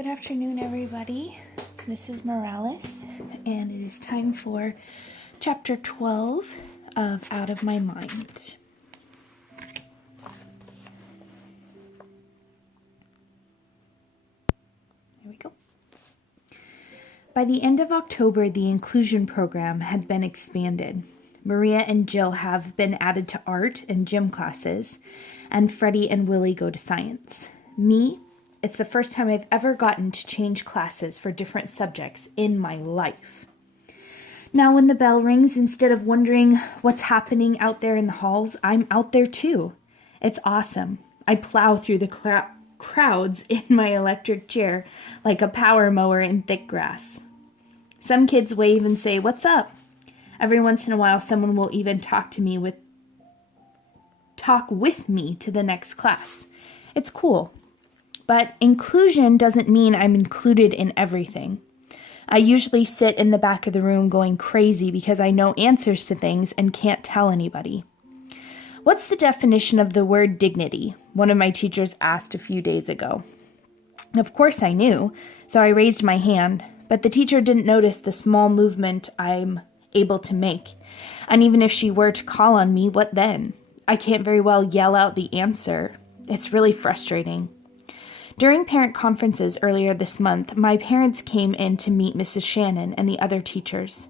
Good afternoon, everybody. It's Mrs. Morales, and it is time for Chapter 12 of Out of My Mind. There we go. By the end of October, the inclusion program had been expanded. Maria and Jill have been added to art and gym classes, and Freddie and Willie go to science. Me, it's the first time I've ever gotten to change classes for different subjects in my life. Now when the bell rings, instead of wondering what's happening out there in the halls, I'm out there too. It's awesome. I plow through the crowds in my electric chair like a power mower in thick grass. Some kids wave and say, "What's up?" Every once in a while, someone will even talk with me to the next class. It's cool. But inclusion doesn't mean I'm included in everything. I usually sit in the back of the room going crazy because I know answers to things and can't tell anybody. What's the definition of the word dignity? One of my teachers asked a few days ago. Of course I knew, so I raised my hand, but the teacher didn't notice the small movement I'm able to make. And even if she were to call on me, what then? I can't very well yell out the answer. It's really frustrating. During parent conferences earlier this month, my parents came in to meet Mrs. Shannon and the other teachers.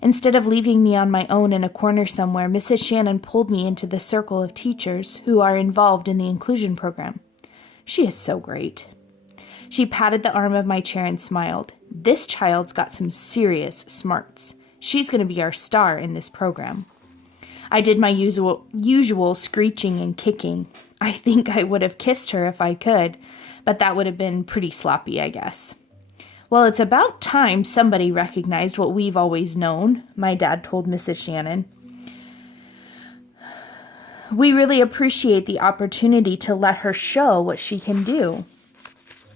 Instead of leaving me on my own in a corner somewhere, Mrs. Shannon pulled me into the circle of teachers who are involved in the inclusion program. She is so great. She patted the arm of my chair and smiled. This child's got some serious smarts. She's going to be our star in this program. I did my usual screeching and kicking. I think I would have kissed her if I could, but that would have been pretty sloppy, I guess. Well, it's about time somebody recognized what we've always known, my dad told Mrs. Shannon. We really appreciate the opportunity to let her show what she can do.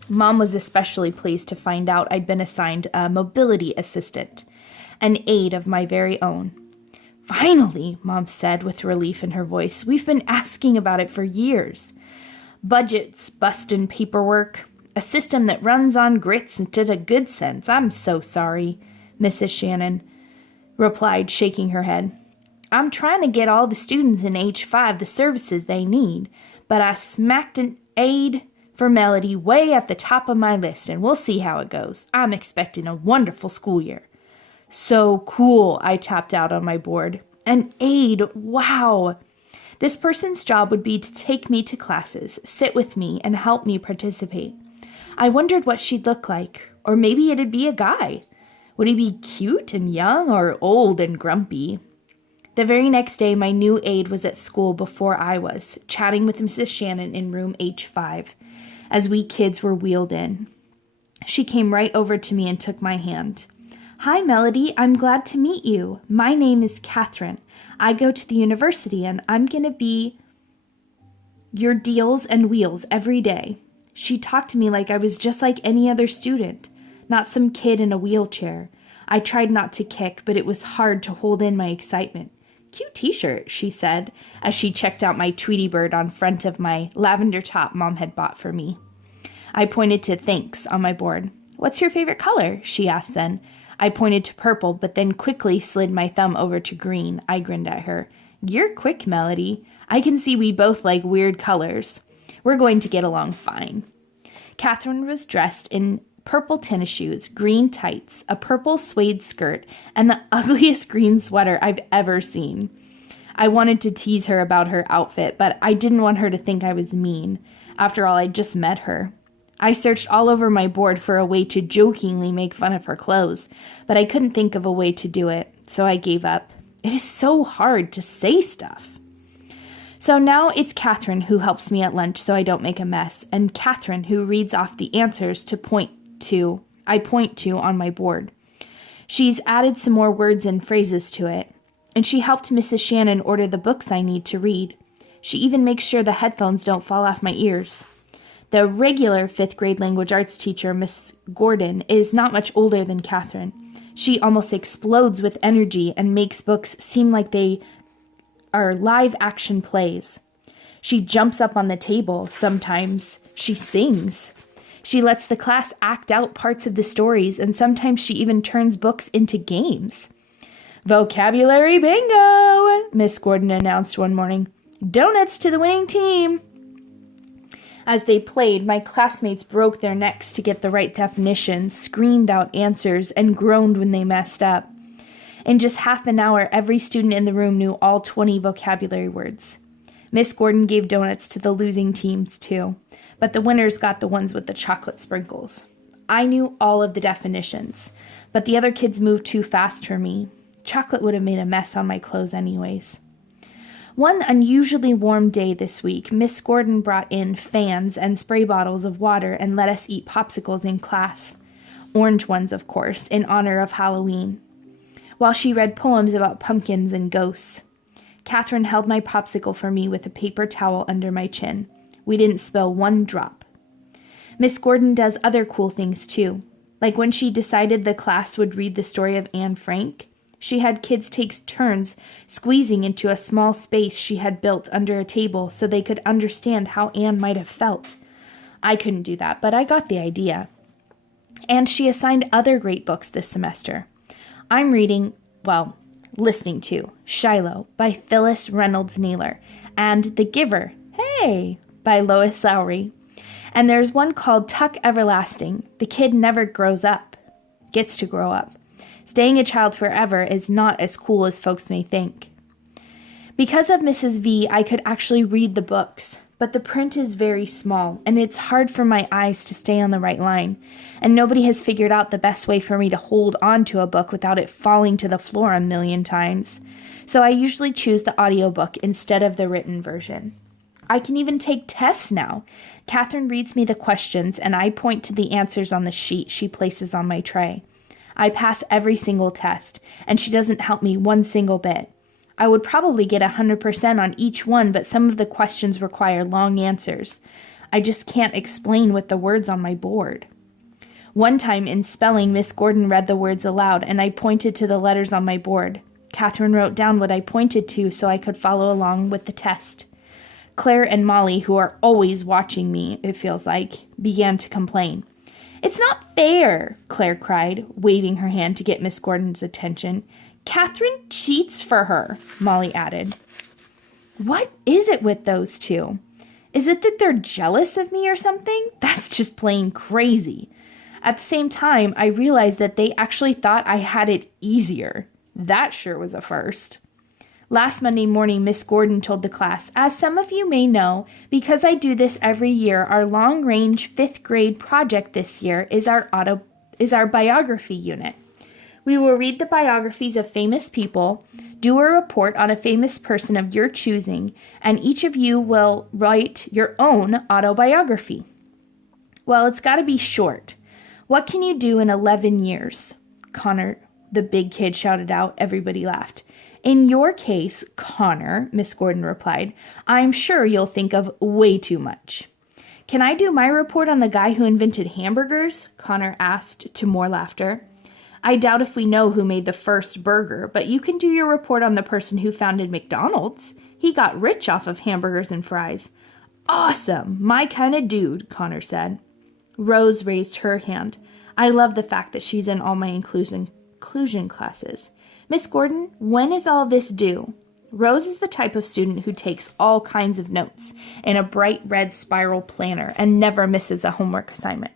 Mom was especially pleased to find out I'd been assigned a mobility assistant, an aide of my very own. Finally, Mom said with relief in her voice. We've been asking about it for years. Budgets, bustin' paperwork, a system that runs on grits instead of good sense. I'm so sorry, Mrs. Shannon replied, shaking her head. I'm trying to get all the students in H5 the services they need, but I smacked an aide for Melody way at the top of my list, and we'll see how it goes. I'm expecting a wonderful school year. So cool, I tapped out on my board. An aide, wow. This person's job would be to take me to classes, sit with me, and help me participate. I wondered what she'd look like, or maybe it'd be a guy. Would he be cute and young, or old and grumpy? The very next day, my new aide was at school before I was, chatting with Mrs. Shannon in room H5, as we kids were wheeled in. She came right over to me and took my hand. Hi, Melody. I'm glad to meet you. My name is Catherine. I go to the university, and I'm going to be your deals and wheels every day. She talked to me like I was just like any other student, not some kid in a wheelchair. I tried not to kick, but it was hard to hold in my excitement. Cute t-shirt, she said, as she checked out my Tweety bird on front of my lavender top Mom had bought for me. I pointed to thanks on my board. What's your favorite color? She asked then. I pointed to purple, but then quickly slid my thumb over to green. I grinned at her. You're quick, Melody. I can see we both like weird colors. We're going to get along fine. Catherine was dressed in purple tennis shoes, green tights, a purple suede skirt, and the ugliest green sweater I've ever seen. I wanted to tease her about her outfit, but I didn't want her to think I was mean. After all, I'd just met her. I searched all over my board for a way to jokingly make fun of her clothes, but I couldn't think of a way to do it, so I gave up. It is so hard to say stuff. So now it's Catherine who helps me at lunch so I don't make a mess, and Catherine who reads off the answers I point to on my board. She's added some more words and phrases to it, and she helped Mrs. Shannon order the books I need to read. She even makes sure the headphones don't fall off my ears. The regular 5th grade language arts teacher, Miss Gordon, is not much older than Catherine. She almost explodes with energy and makes books seem like they are live action plays. She jumps up on the table. Sometimes she sings. She lets the class act out parts of the stories, and sometimes she even turns books into games. Vocabulary bingo, Miss Gordon announced one morning. Donuts to the winning team. As they played, my classmates broke their necks to get the right definition, screamed out answers, and groaned when they messed up. In just half an hour, every student in the room knew all 20 vocabulary words. Miss Gordon gave donuts to the losing teams, too, but the winners got the ones with the chocolate sprinkles. I knew all of the definitions, but the other kids moved too fast for me. Chocolate would have made a mess on my clothes anyways. One unusually warm day this week, Miss Gordon brought in fans and spray bottles of water and let us eat popsicles in class. Orange ones, of course, in honor of Halloween. While she read poems about pumpkins and ghosts. Catherine held my popsicle for me with a paper towel under my chin. We didn't spill one drop. Miss Gordon does other cool things too. Like when she decided the class would read the story of Anne Frank, she had kids take turns squeezing into a small space she had built under a table so they could understand how Anne might have felt. I couldn't do that, but I got the idea. And she assigned other great books this semester. I'm listening to Shiloh by Phyllis Reynolds Naylor and The Giver, hey, by Lois Lowry. And there's one called Tuck Everlasting. The kid never gets to grow up. Staying a child forever is not as cool as folks may think. Because of Mrs. V, I could actually read the books, but the print is very small, and it's hard for my eyes to stay on the right line, and nobody has figured out the best way for me to hold on to a book without it falling to the floor a million times. So I usually choose the audiobook instead of the written version. I can even take tests now. Catherine reads me the questions, and I point to the answers on the sheet she places on my tray. I pass every single test, and she doesn't help me one single bit. I would probably get 100% on each one, but some of the questions require long answers. I just can't explain with the words on my board. One time in spelling, Miss Gordon read the words aloud, and I pointed to the letters on my board. Catherine wrote down what I pointed to so I could follow along with the test. Claire and Molly, who are always watching me, it feels like, began to complain. "It's not fair," Claire cried, waving her hand to get Miss Gordon's attention. "Catherine cheats for her," Molly added. What is it with those two? Is it that they're jealous of me or something? That's just plain crazy. At the same time, I realized that they actually thought I had it easier. That sure was a first. Last Monday morning, Miss Gordon told the class, "As some of you may know, because I do this every year, our long-range 5th grade project this year is our biography unit. We will read the biographies of famous people, do a report on a famous person of your choosing, and each of you will write your own autobiography." Well, it's got to be short. What can you do in 11 years? Connor, the big kid, shouted out. Everybody laughed. "In your case, Connor," Miss Gordon replied, "I'm sure you'll think of way too much." "Can I do my report on the guy who invented hamburgers?" Connor asked, to more laughter. "I doubt if we know who made the first burger, but you can do your report on the person who founded McDonald's. He got rich off of hamburgers and fries." "Awesome! My kind of dude," Connor said. Rose raised her hand. I love the fact that she's in all my inclusion classes. "Miss Gordon, when is all this due?" Rose is the type of student who takes all kinds of notes in a bright red spiral planner and never misses a homework assignment.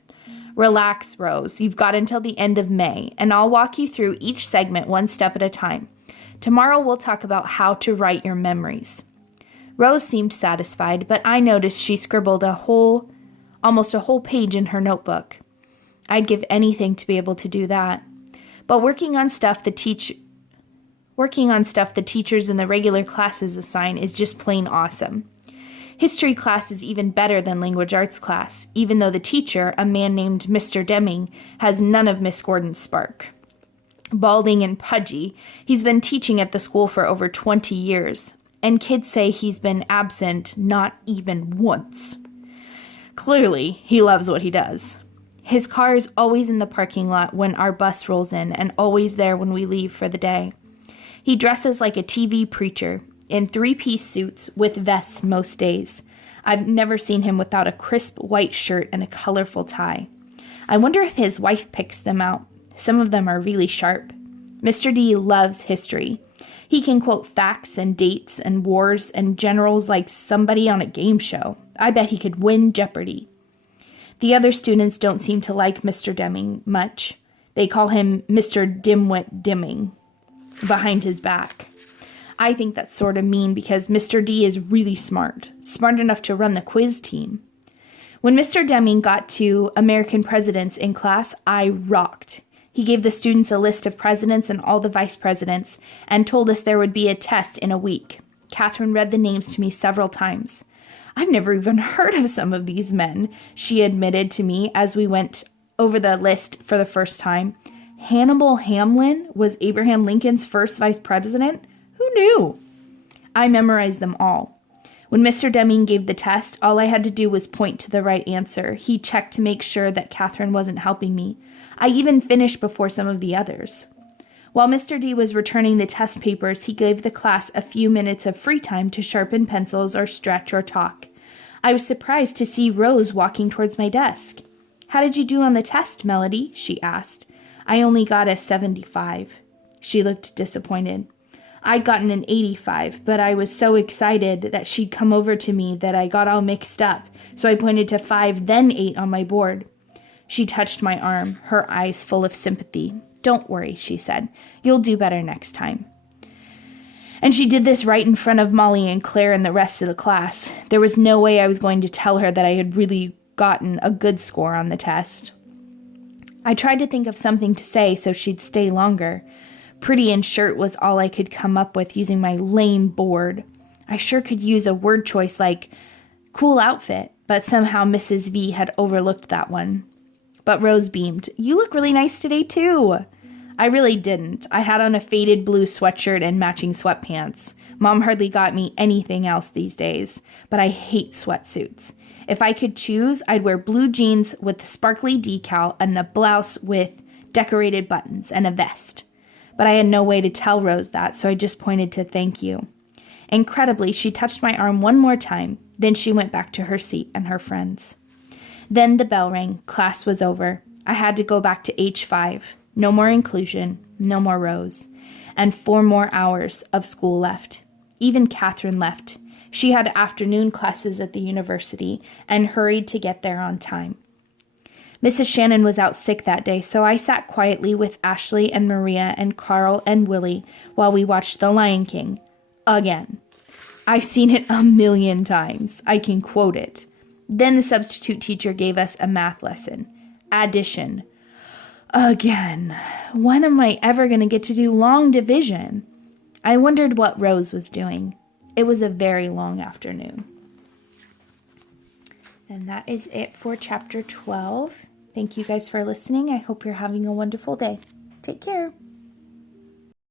"Relax, Rose. You've got until the end of May, and I'll walk you through each segment one step at a time. Tomorrow we'll talk about how to write your memories." Rose seemed satisfied, but I noticed she scribbled almost a whole page in her notebook. I'd give anything to be able to do that. But working on stuff the teachers in the regular classes assign is just plain awesome. History class is even better than language arts class, even though the teacher, a man named Mr. Deming, has none of Miss Gordon's spark. Balding and pudgy, he's been teaching at the school for over 20 years, and kids say he's been absent not even once. Clearly, he loves what he does. His car is always in the parking lot when our bus rolls in, and always there when we leave for the day. He dresses like a TV preacher, in 3-piece suits with vests most days. I've never seen him without a crisp white shirt and a colorful tie. I wonder if his wife picks them out. Some of them are really sharp. Mr. D loves history. He can quote facts and dates and wars and generals like somebody on a game show. I bet he could win Jeopardy! The other students don't seem to like Mr. Deming much. They call him Mr. Dimwit Dimming behind his back. I think that's sort of mean because Mr. D is really smart enough to run the quiz team. When Mr. Deming got to American presidents in class, I rocked. He gave the students a list of presidents and all the vice presidents and told us there would be a test in a week. Catherine read the names to me several times. I've never even heard of some of these men, she admitted to me as we went over the list for the first time. Hannibal Hamlin was Abraham Lincoln's first vice president? Who knew? I memorized them all. When Mr. Deming gave the test, all I had to do was point to the right answer. He checked to make sure that Catherine wasn't helping me. I even finished before some of the others. While Mr. D was returning the test papers, he gave the class a few minutes of free time to sharpen pencils or stretch or talk. I was surprised to see Rose walking towards my desk. "How did you do on the test, Melody?" she asked. "I only got a 75. She looked disappointed. I'd gotten an 85, but I was so excited that she'd come over to me that I got all mixed up, so I pointed to 5, then 8 on my board. She touched my arm, her eyes full of sympathy. "Don't worry," she said. "You'll do better next time." And she did this right in front of Molly and Claire and the rest of the class. There was no way I was going to tell her that I had really gotten a good score on the test. I tried to think of something to say so she'd stay longer. Pretty in shirt was all I could come up with using my lame board. I sure could use a word choice like cool outfit, but somehow Mrs. V had overlooked that one. But Rose beamed. "You look really nice today, too." I really didn't. I had on a faded blue sweatshirt and matching sweatpants. Mom hardly got me anything else these days, but I hate sweatsuits. If I could choose, I'd wear blue jeans with a sparkly decal and a blouse with decorated buttons and a vest. But I had no way to tell Rose that, so I just pointed to "thank you." Incredibly, she touched my arm one more time, then she went back to her seat and her friends. Then the bell rang. Class was over. I had to go back to H5. No more inclusion, no more Rose. And 4 more hours of school left. Even Catherine left. She had afternoon classes at the university and hurried to get there on time. Mrs. Shannon was out sick that day, so I sat quietly with Ashley and Maria and Carl and Willie while we watched The Lion King. Again. I've seen it a million times. I can quote it. Then the substitute teacher gave us a math lesson. Addition. Again. When am I ever going to get to do long division? I wondered what Rose was doing. It was a very long afternoon. And that is it for chapter 12. Thank you guys for listening. I hope you're having a wonderful day. Take care.